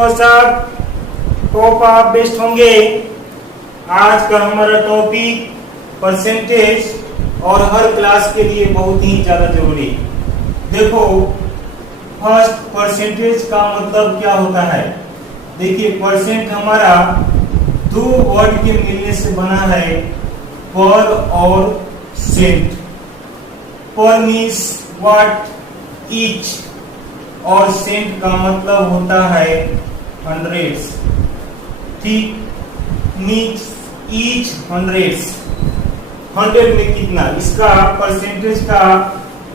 सब, होप आप बेस्ट होंगे। आज का हमारा टॉपिक परसेंटेज और हर क्लास के लिए बहुत ही ज्यादा जरूरी। देखो, फर्स्ट परसेंटेज का मतलब क्या होता है। देखिए, परसेंट हमारा दो वर्ड के मिलने से बना है, पर और सेंट। पर मीन्स व्हाट, ईच, और सेंट का मतलब होता है हंड्रेड्स। ठीक, मीन्स ईच हंड्रेड्स। 100 में कितना, इसका परसेंटेज का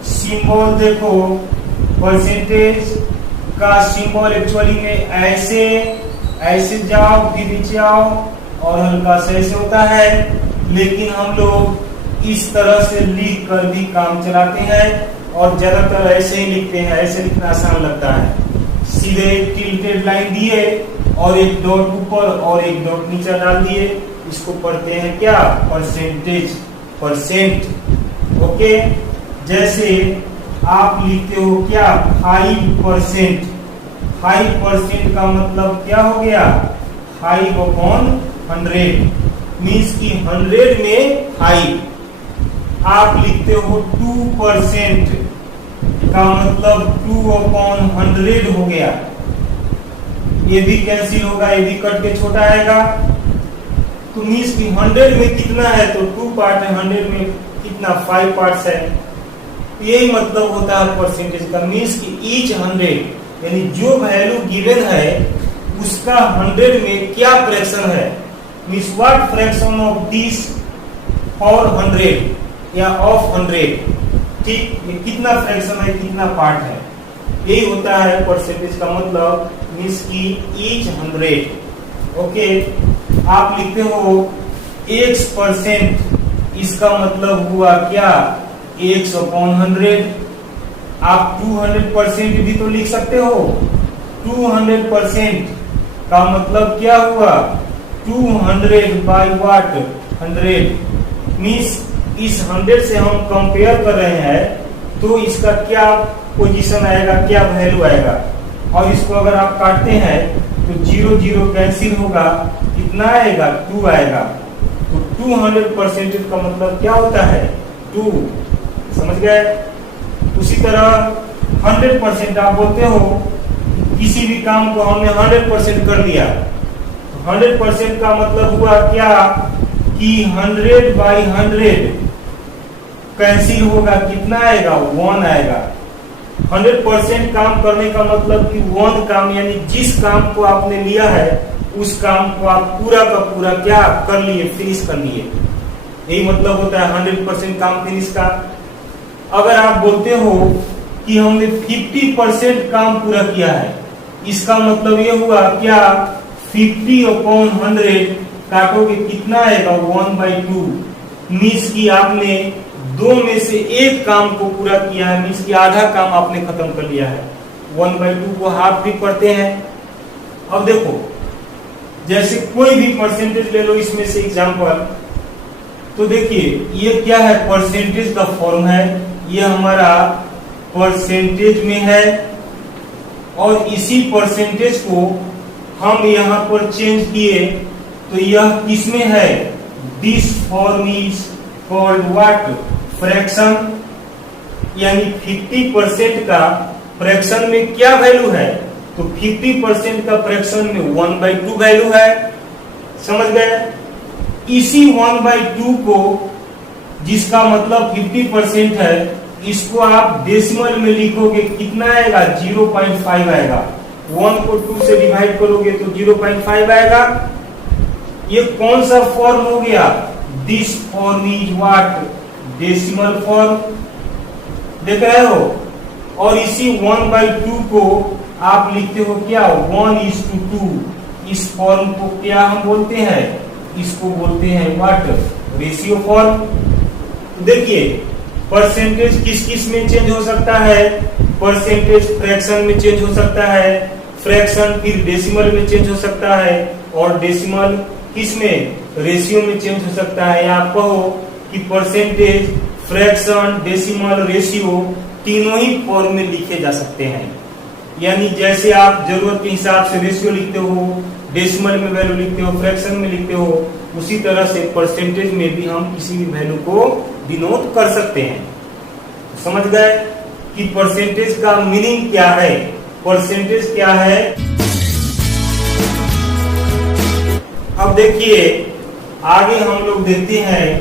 सिंबल देखो। परसेंटेज का सिंबल एक्चुअली में ऐसे जाओ, फिर नीचे आओ और हल्का से ऐसे होता है, लेकिन हम लोग इस तरह से लिख कर भी काम चलाते हैं और ज्यादातर ऐसे ही लिखते हैं। ऐसे लिखना आसान लगता है। सीधे टिल्टेड लाइन दिए और एक डॉट ऊपर और एक डॉट नीचे डाल दिए, इसको पढ़ते हैं क्या, परसेंटेज, परसेंट। ओके, जैसे आप लिखते हो क्या, 5%। 5% का मतलब क्या हो गया, 5/100, मीन्स की 100 में 5। आप लिखते हो 2% का मतलब 2/100 हो गया। ये भी कैंसिल होगा, ये भी कट के छोटा आएगा। तो मीन्स की 100 में कितना है, तो 2 पार्ट है, 100 में कितना, 5 पार्ट्स है। यही मतलब होता है परसेंटेज का। मीन्स की ईच 100 यानी जो वैल्यू गिवन है उसका 100 में क्या फ्रैक्शन है, means what fraction of this for 100 या ऑफ 100। ठीक, ये कितना फ्रैक्शन है, कितना पार्ट है, यही होता है परसेंटेज का मतलब, मीन्स की ईच 100। ओके, आप लिखते हो X%, इसका मतलब हुआ क्या, X/100। आप 200% भी तो लिख सकते हो। 200% का मतलब क्या हुआ, 200 बाई वाट, 100। मीन्स इस 100 से हम कंपेयर कर रहे हैं, तो इसका क्या पोजीशन आएगा, क्या वैल्यू आएगा। और इसको अगर आप काटते हैं तो 0 0 कैंसिल होगा, कितना आएगा, 2 आएगा। तो 200% का मतलब क्या होता है, 2। समझ गए। उसी तरह 100% आप बोलते हो किसी भी काम को हमने 100% कर लिया, तो 100% का मतलब हुआ क्या कि 100/100 कैंसिल होगा, कितना आएगा, 1 आएगा। 100% काम करने का मतलब कि 1 काम, यानी जिस काम को आपने लिया है उस काम को आप पूरा का पूरा क्या कर लिए, फिनिश कर लिए। यही मतलब होता है 100% काम फिनिश का। अगर आप बोलते हो कि हमने 50% काम पूरा किया है, इसका मतलब ये हुआ क्या, 50/100 काटोगे कितना आएगा, 1/2। मीन्स की आपने 2 में से 1 काम को पूरा किया है, मीन्स की आधा काम आपने खत्म कर लिया है। 1/2 को हाफ भी पढ़ते हैं। अब देखो, जैसे कोई भी परसेंटेज ले लो, इसमें से एग्जांपल, तो देखिए ये क्या है, परसेंटेज का फॉर्म है, ये हमारा परसेंटेज में है, और इसी परसेंटेज को हम यहाँ पर चेंज किए तो यह किसमें है, this form is called what, fraction. यानी 50% का फ्रैक्शन में क्या वैल्यू है, तो 50% का फ्रैक्शन में 1/2 वैल्यू है। समझ गए। इसी 1/2 को, जिसका मतलब 50% है, इसको आप डेसिमल में लिखोगे, कितना आएगा, 0.5 आएगा। 1 को 2 से डिवाइड करोगे तो 0.5 आएगा। ये कौन सा फॉर्म हो गया, this form is what, decimal form. देख रहे हो। और इसी 1/2 को आप लिखते हो क्या, 1:2। इस फॉर्म को क्या हम बोलते हैं, इसको बोलते हैं व्हाट, रेशियो फॉर्म। देखिए, परसेंटेज किस किस में चेंज हो सकता है, परसेंटेज फ्रैक्शन में चेंज हो सकता है, फ्रैक्शन फिर डेसिमल में चेंज हो सकता है, और डेसिमल किस में, रेशियो में चेंज हो सकता है। आप कहो कि परसेंटेज, फ्रैक्शन, डेसिमल, रेशियो तीनों ही फॉर्म में लिखे जा सकते हैं। यानी जैसे आप जरूरत के हिसाब से रेशियो लिखते हो, डेसिमल में वैल्यू लिखते हो, फ्रैक्शन में लिखते हो, उसी तरह से परसेंटेज में भी हम किसी भी वैल्यू को डिनोट कर सकते हैं। समझ गए कि परसेंटेज का मीनिंग क्या है, परसेंटेज क्या है। अब देखिए आगे हम लोग देखते हैं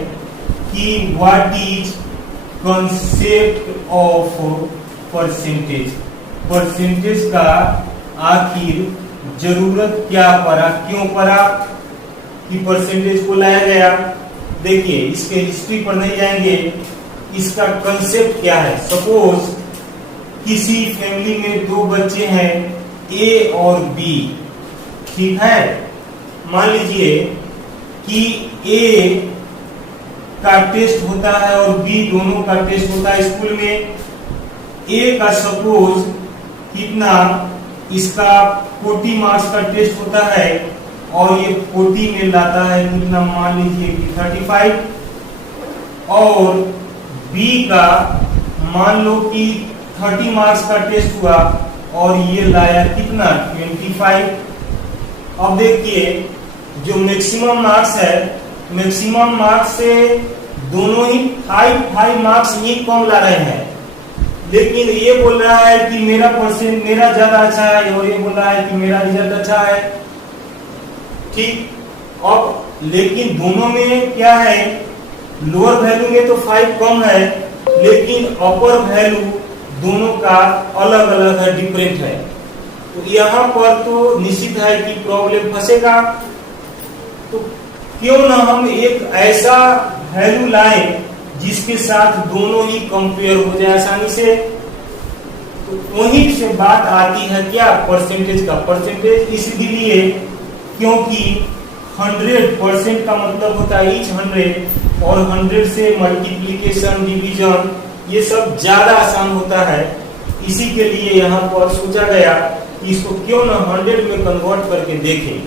कि what is concept of percentage. Percentage का आखिर जरूरत क्या पड़ा, क्यों पड़ा कि परसेंटेज को लाया गया। देखिए इसके हिस्ट्री पर नहीं जाएंगे, इसका कंसेप्ट क्या है। सपोज किसी फैमिली में दो बच्चे हैं ए और बी, ठीक है। मान लीजिए कि ए का टेस्ट होता है और बी दोनों का टेस्ट होता है स्कूल में। ए का सपोज कितना, इसका 40 मार्क्स का टेस्ट होता है और ये 40 में लाता है कितना, मान लीजिए कि 35। और बी का मान लो कि 30 मार्क्स का टेस्ट हुआ और ये लाया कितना, 25। अब देखिए जो मैक्सिमम मार्क्स है, मैक्सिमम मार्क्स से दोनों ही 5 मार्क्स ही कम ला रहे हैं। लेकिन ये बोल रहा है कि मेरा परसेंट मेरा ज्यादा अच्छा है और ये बोल रहा है कि मेरा रिजल्ट अच्छा है, ठीक। अब लेकिन दोनों में क्या है, लोअर वैल्यू में तो 5 कम है, लेकिन अपर वैल्यू दोनों का अलग अलग है, डिफरेंट है। तो यहाँ पर तो निश्चित है कि प्रॉब्लम फंसेगा। तो क्यों ना हम एक ऐसा वैल्यू लाएं जिसके साथ दोनों ही कंपेयर हो जाए आसानी से। तो वहीं से बात आती है क्या, परसेंटेज का। परसेंटेज इसलिए क्योंकि 100% का मतलब होता है ईच 100, और 100 से मल्टीप्लिकेशन, डिवीजन ये सब ज्यादा आसान होता है। इसी के लिए यहाँ पर सोचा गया कि इसको क्यों ना 100 में कन्वर्ट करके देखें।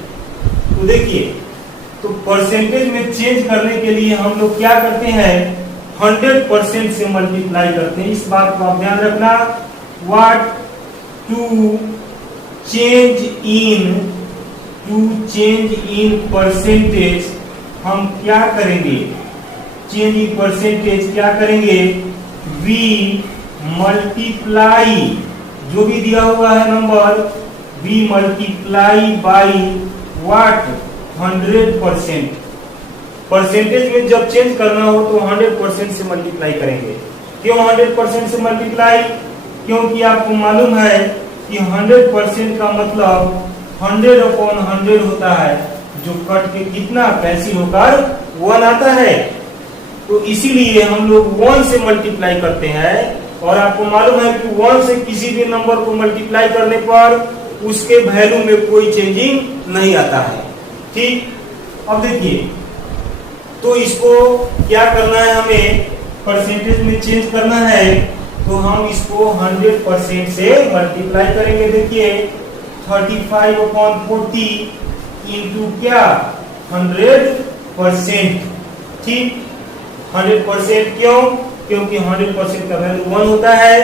तो देखिए, तो परसेंटेज में चेंज करने के लिए हम लोग क्या करते हैं, 100% से मल्टीप्लाई करते हैं। इस बात को आप ध्यान रखना। What to change in percentage, हम क्या करेंगे, चेंज इन परसेंटेज क्या करेंगे, वी मल्टीप्लाई, जो भी दिया हुआ है number, we multiply by what, 100%। Percentage में जब चेंज करना हो तो 100% से मल्टीप्लाई करेंगे। क्यों 100% से मल्टीप्लाई, क्योंकि आपको मालूम है कि 100% का मतलब 100/100 होता है, जो कट के कितना कैंसिल होकर 1 आता है। तो इसीलिए हम लोग 1 से मल्टीप्लाई करते हैं। और आपको मालूम है कि 1 से किसी भी नंबर को मल्टीप्लाई करने पर उसके वैल्यू में कोई चेंजिंग नहीं आता है, ठीक। अब देखिए, तो इसको क्या करना है, हमें परसेंटेज में चेंज करना है, तो हम इसको 100% से मल्टीप्लाई करेंगे। देखिए 35/40 इंटू क्या, 100%, ठीक। 100% क्यों, क्योंकि 100% का वैल्यू 1 होता है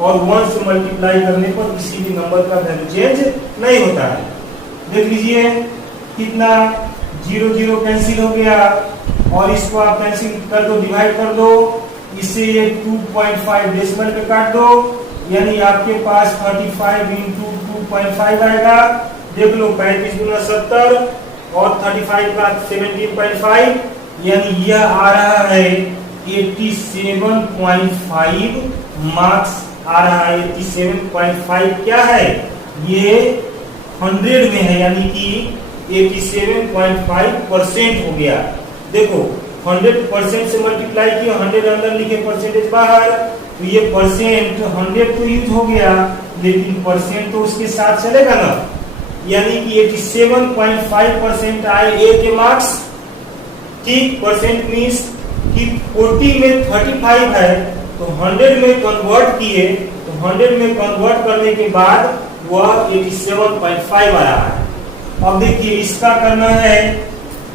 और 1 से मल्टीप्लाई करने पर किसी भी नंबर का वैल्यू चेंज नहीं होता है। देख लीजिए कितना, 0 0 कैंसिल हो गया और इसको आप कैंसिल कर दो, डिवाइड कर दो, इससे ये 2.5 डेसिमल पे काट दो, यानी आपके पास 35 इंटू 2.5 आएगा। देख लो 35 गुना 70 और 35 का 17.5, यानी यह आ रहा है 87.5 मार्क्स आ रहा है। 87.5 क्या है, ये 100 में है, यानी कि 87.5% हो गया। देखो 100% से मल्टीप्लाई किया, 100 अंदर लिखे, परसेंटेज बाहर, तो ये परसेंट 100 तो यूज हो गया, लेकिन परसेंट तो उसके साथ चलेगा ना, यानी कि 87.5% आए ए के मार्क्स, ठीक। परसेंट मीन्स कि 40 में 35 है, तो 100 में कन्वर्ट किए, तो 100 में कन्वर्ट करने के बाद वह 87.5 आ रहा है। अब देखिए इसका करना है,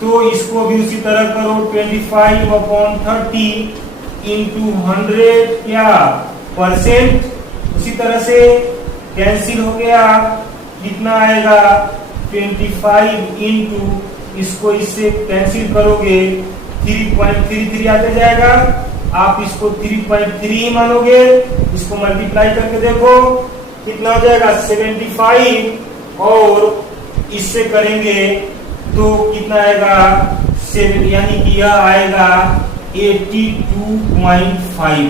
तो इसको भी उसी तरह करो, 25/30 इंटू 100 क्या, परसेंट। उसी तरह से कैंसिल हो गया, कितना आएगा 25 इंटू, इसको इससे कैंसिल करोगे 3.33 आते जाएगा, आप इसको 3.3 ही मानोगे, इसको मल्टीप्लाई करके देखो कितना हो जाएगा 75, और इससे करेंगे तो कितना आएगा 7, यानी कि यह आएगा 82.5।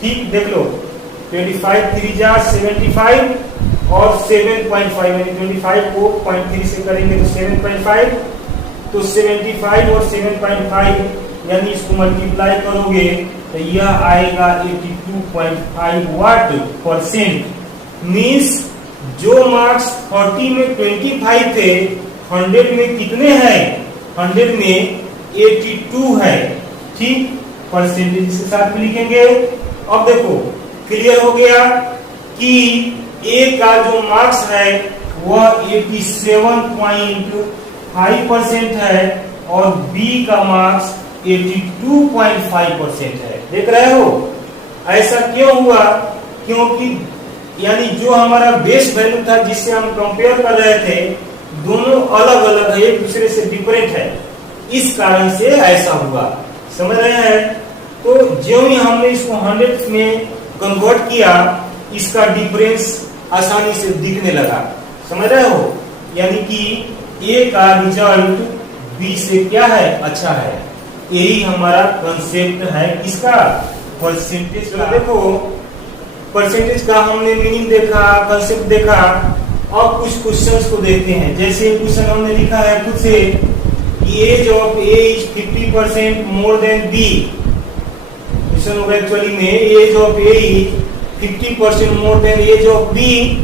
ठीक, देख लो 25 3 जा 75 और 7.5, यानी 25 को 0.3 से करेंगे तो 7.5, तो 75 और 7.5 यानी इसको मल्टीप्लाई करोगे तो यह आएगा 82.5 वाट परसेंट। मीन्स जो मार्क्स 40 में 25 थे, 100 में कितने हैं, 100 में 82 है। ठीक, परसेंटेज के साथ भी लिखेंगे। अब देखो क्लियर हो गया कि ए का जो मार्क्स है वह 87.5% है और बी का मार्क्स 82.5% है। देख रहे हो ऐसा क्यों हुआ, क्योंकि यानी जो हमारा बेस वैल्यू था जिससे हम कंपेयर कर रहे थे, दोनों अलग अलग है, एक दूसरे से डिफरेंट है, इस कारण से ऐसा हुआ। समझ रहे हैं? तो जो ही हमने इसको 100 में कन्वर्ट किया, इसका डिफरेंस आसानी से दिखने लगा। समझ रहे हो? यानी कि ए का रिजल्ट बी से क्या है, अच्छा है। यही हमारा कंसेप्ट है इसका, परसेंटेज का। देखो परसेंटेज का हमने मीनिंग देखा, कंसेप्ट देखा। अब कुछ क्वेश्चंस को देखते हैं। जैसे क्वेश्चन हमने लिखा है खुद से, age of A is 50% more than B. Question होगा एक्चुअली में age of A is 50% more than age of B,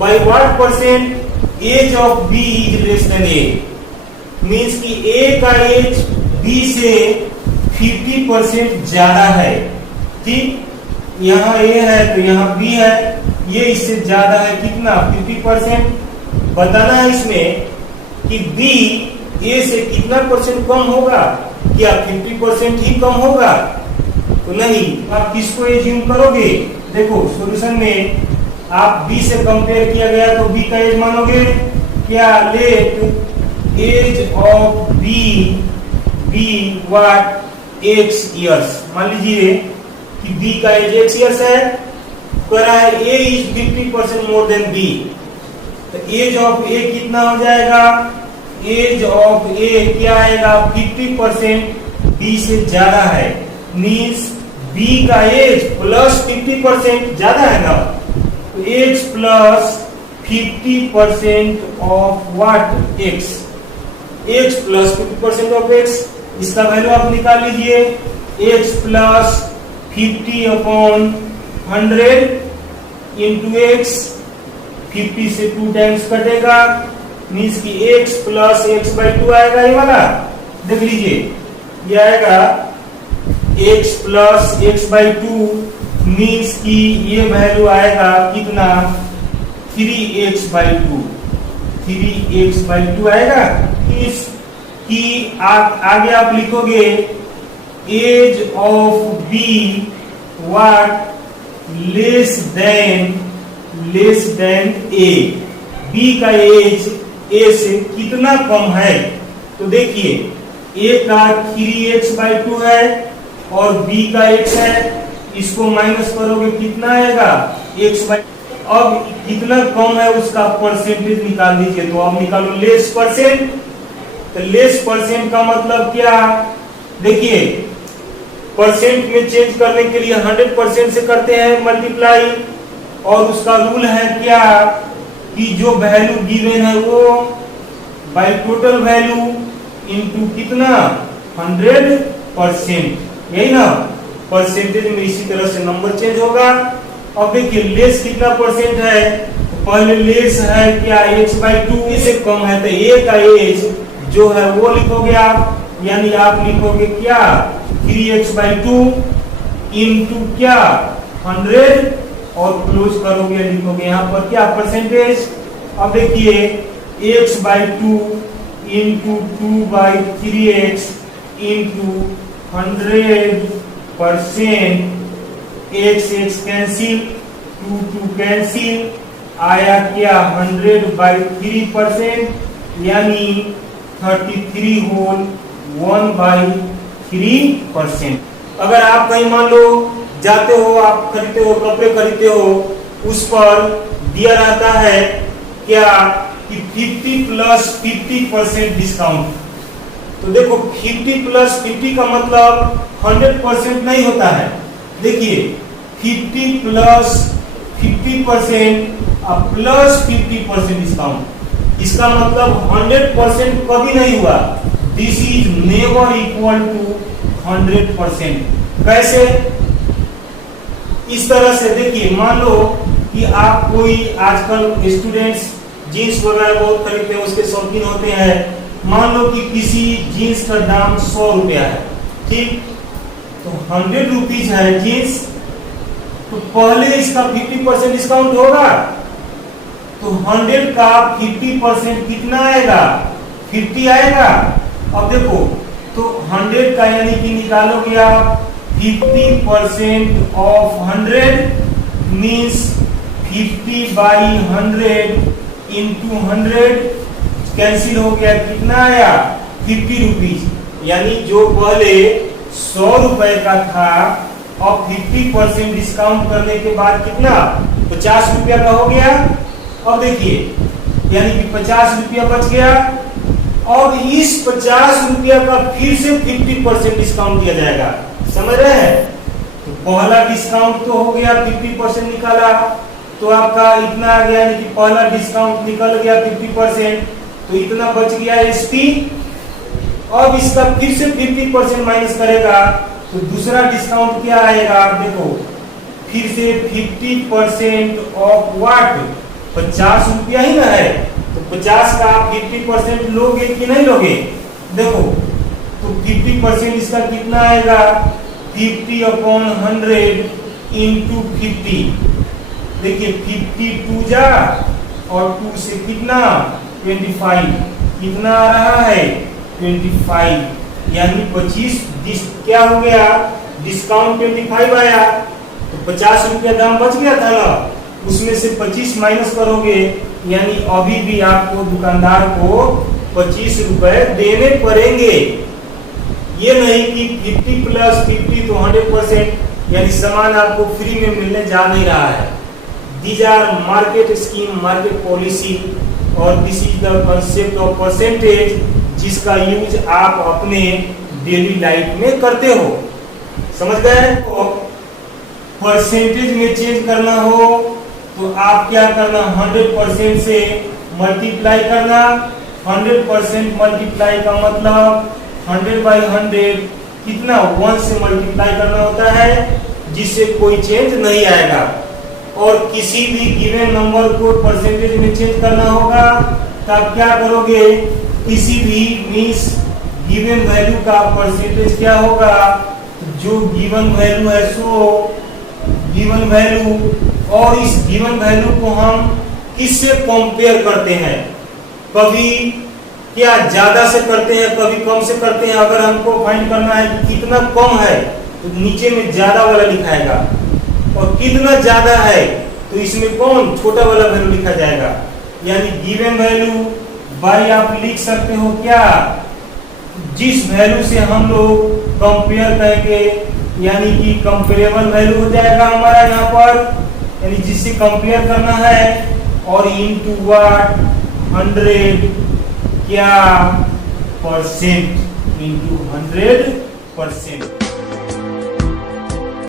by what percent age of B is less than A. Means कि ए का as B से 50% ज्यादा है। ठीक, यहाँ ए है तो यहाँ बी है, ये इससे ज्यादा है कितना 50%। बताना है इसमें कि बी ए से कितना परसेंट कम होगा, क्या 50% ही कम होगा? तो नहीं। आप किसको एज्यूम करोगे? देखो सॉल्यूशन में आप बी से कंपेयर किया गया तो बी का एज मानोगे क्या? Let age of B what x years. मान लीजिए कि b का एज x इयर्स है, कह रहा है a is 50% more then b, तो एज ऑफ a कितना हो जाएगा? एज ऑफ a क्या आएगा? 50% b से ज्यादा है। मीन्स b का एज प्लस 50% ज्यादा है ना, तो x plus 50% of what x, x plus 50% of x, इसका वैल्यू आप निकाल लीजिए। x प्लस 50/100 इंटू x, 50 से 2 टाइम्स कटेगा, मीन्स कि x प्लस x/2 आएगा। ये वाला देख लीजिए, ये आएगा x प्लस x/2, मीन्स कि ये वैल्यू आएगा कितना 3x/2, 3x/2 आएगा। इस कि आगे आप लिखोगे age of B what less than A. B का एज ए से कितना कम है? तो देखिए ए का 3x/2 है और बी का x है, इसको माइनस करोगे कितना आएगा x/। अब कितना कम है उसका परसेंटेज निकाल दीजिए। तो अब निकालो लेस परसेंट। तो लेस परसेंट का मतलब क्या? देखिए परसेंट में चेंज करने के लिए 100% से करते हैं मल्टीप्लाई, और उसका रूल है क्या कि जो वैल्यू गिवन है वो बाय टोटल वैल्यू इनटू कितना 100%, यही ना। परसेंटेज में इसी तरह से नंबर चेंज होगा। अब देखिए लेस कितना परसेंट है, तो पहले लेस है क्या x/2 से कम है, तो a का एज जो है वो लिखोगे आप, यानी आप लिखोगे क्या 3x/2 इंटू क्या 100 और क्लोज करोगे, लिखोगे यहाँ पर क्या परसेंटेज। अब देखिए x/2 into 2/3x into 100%, x cancel, 2 cancel, आया क्या 100/3%, यानी 33 होल 1/3%। अगर आप कहीं मान लो जाते हो, आप खरीदते हो, कपड़े खरीदते हो, उस पर दिया रहता है क्या कि 50 + 50% डिस्काउंट। तो देखो 50 + 50 का मतलब 100% नहीं होता है। देखिए 50 + 50% प्लस 50% डिस्काउंट, इसका मतलब 100% कभी नहीं हुआ। This is never equal to 100%। कैसे? इस तरह से देखिए, मान लो कि आप कोई आजकल स्टूडेंट्स जीन्स वगैरह बहुत खरीदते हैं, उसके शौकीन होते हैं। मान लो कि किसी जीन्स का दाम 100 रुपया है, ठीक? तो 100 रुपीज है जीन्स, तो पहले इसका 50% डिस्काउंट होगा, तो 100 का 50% कितना आएगा? 50 आएगा। अब देखो, तो 100 का यानी कि निकालोगे आप 50% ऑफ 100 मीन्स 50/100 इंटू 100 कैंसिल हो गया, कितना आया? 50 रुपीज। यानी जो पहले 100 रुपए का था, और 50% डिस्काउंट करने के बाद कितना? 50 रुपया का हो गया। अब देखिए, यानी कि 50 रुपया बच गया, और इस 50 रुपया का फिर से 50% डिस्काउंट दिया जाएगा। समझ रहे हैं? तो पहला डिस्काउंट तो हो गया, 50% निकाला, तो आपका इतना आ गया, यानी कि पहला डिस्काउंट निकल गया 50%, तो इतना बच गया एसपी। अब इसका फिर से 50% माइनस करेगा, तो दूसरा डिस्काउंट क्या आएगा? देखो, फिर से 50% ऑफ व्हाट? 50 रुपया ही ना है, तो 50 का आप 50% लोगे कि नहीं लोगे? देखो, तो 50% इसका कितना आएगा? 50/100 इंटू 50। देखिए 52 जा और 2 से कितना? 25। कितना आ रहा है? 25, यानी 25 क्या हो गया? डिस्काउंट 25 आया, तो 50 रुपया दाम बच गया था ना, उसमें से 25 माइनस करोगे, यानी अभी भी आपको दुकानदार को 25 रुपए देने पड़ेंगे। ये नहीं कि 50 + 50 तो 100%, यानी सामान आपको फ्री में मिलने जा नहीं रहा है। These are market scheme, market policy, और this is the concept of percentage, जिसका यूज आप अपने डेली लाइफ में करते हो। समझ गए? परसेंटेज में चेंज करना हो तो आप क्या करना? 100% से मल्टीप्लाई करना। 100% मल्टीप्लाई का मतलब 100/100 कितना? 1 से मल्टीप्लाई करना होता है, जिससे कोई चेंज नहीं आएगा। और किसी भी गिवन नंबर को परसेंटेज में चेंज करना होगा, तब क्या करोगे? किसी भी मीन्स गिवन वैल्यू का परसेंटेज क्या होगा? जो गिवन वैल्यू है सो गिवन वैल्यू, और इस गिवन वैल्यू को हम किससे कंपेयर करते हैं? कभी क्या ज्यादा से करते हैं, कभी कम से करते हैं। अगर हमको फाइंड करना है कि कितना कम है, तो नीचे में ज्यादा वाला लिखाएगा, और कितना ज्यादा है तो इसमें कौन? छोटा वाला वैल्यू लिखा जाएगा। यानी गिवन वैल्यू बाई आप लिख सकते हो क्या? जिस वैल्यू से हम लोग कंपेयर करेंगे, यानी कि कंपेरेबल वैल्यू हो जाएगा हमारा यहाँ पर, यानी जिससे कंपेयर करना है, और इनटू व्हाट? 100 क्या? Percent, into 100%।